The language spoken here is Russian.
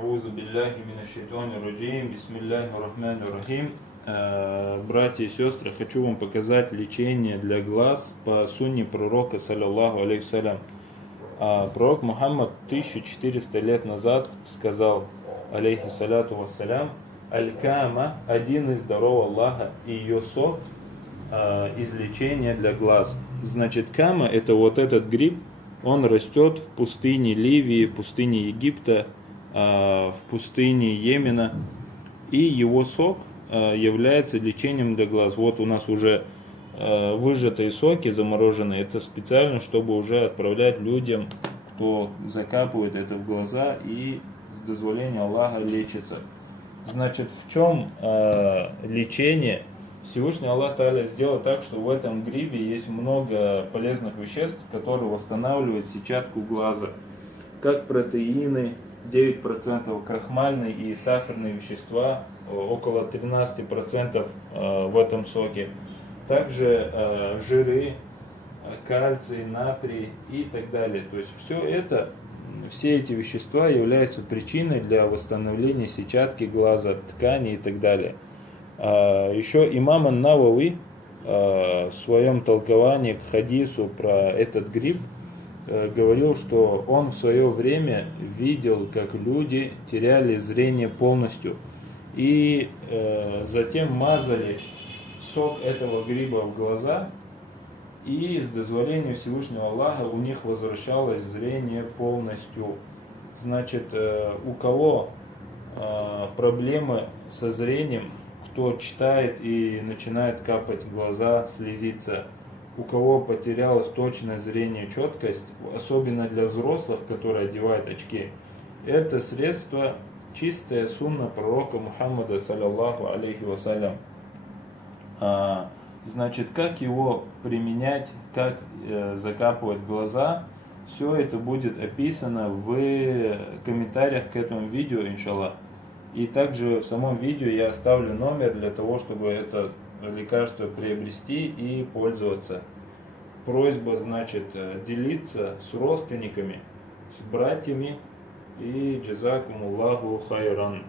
Аузу билляхи минашшайтани раджим. Бисмиллахи рахмани рахим. Братья и сестры, хочу вам показать лечение для глаз по сунне пророка, саллаллаху алейхиссалям. Пророк Мухаммад 1400 лет назад сказал, алейхиссаляту вассалям, аль-кама, один из даров Аллаха, и ее сок, излечение для глаз. Значит, кама — это вот этот гриб, он растет в пустыне Ливии, в пустыне Египта, в пустыне Йемена, и его сок является лечением для глаз. Вот у нас уже выжатые соки замороженные, это специально, чтобы уже отправлять людям, кто закапывает это в глаза и с дозволения Аллаха лечится. Значит, в чем лечение? Всевышний Аллах Тааля сделал так, что в этом грибе есть много полезных веществ, которые восстанавливают сетчатку глаза, как протеины, 9% крахмальные и сахарные вещества, около 13% в этом соке, также жиры, кальций, натрий и так далее. То есть все эти вещества являются причиной для восстановления сетчатки глаза, ткани и так далее. Еще имам ан-Навави в своем толковании к хадису про этот гриб говорил, что он в свое время видел, как люди теряли зрение полностью, и затем мазали сок этого гриба в глаза, и с дозволения Всевышнего Аллаха у них возвращалось зрение полностью. Значит, у кого проблемы со зрением, кто читает и начинает капать глаза, слезиться, у кого потерялось точное зрение, четкость, особенно для взрослых, которые одевают очки, это средство чистая сунна пророка Мухаммада, саллаллаху алейхи вассалям. Значит, как его применять, как закапывать глаза, все это будет описано в комментариях к этому видео, иншаллах. И также в самом видео я оставлю номер для того, чтобы это лекарство приобрести и пользоваться. Просьба, значит, делиться с родственниками, с братьями, и джазакумуллаху хайран.